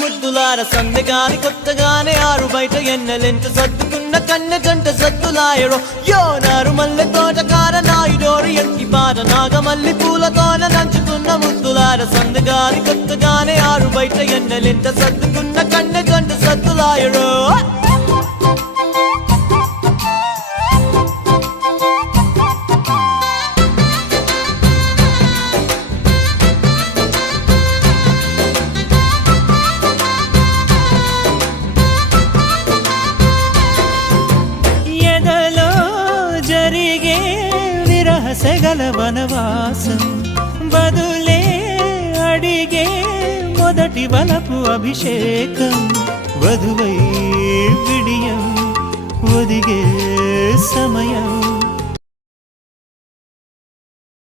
ముద్దులార సందెగాని కొత్తగానే ఆరు బయట ఎన్నెలెంత సర్దుకున్న కన్నె జంట సద్దులాయడో యో నారు మల్లె తోటకార నాయుడోరు ఎంటి పాట నాగమల్లి పూలతోన నంచుకున్న ముద్దులార సందెగాని కొత్తగానే ఆరు బయట ఎన్నెలెంత సర్దుకున్న కన్నె జంట సద్దులాయడో సెగల వనవాసం బదులే అడిగే మొదటి వలపు అభిషేకం వధువై విడియం ఒదిగే సమయం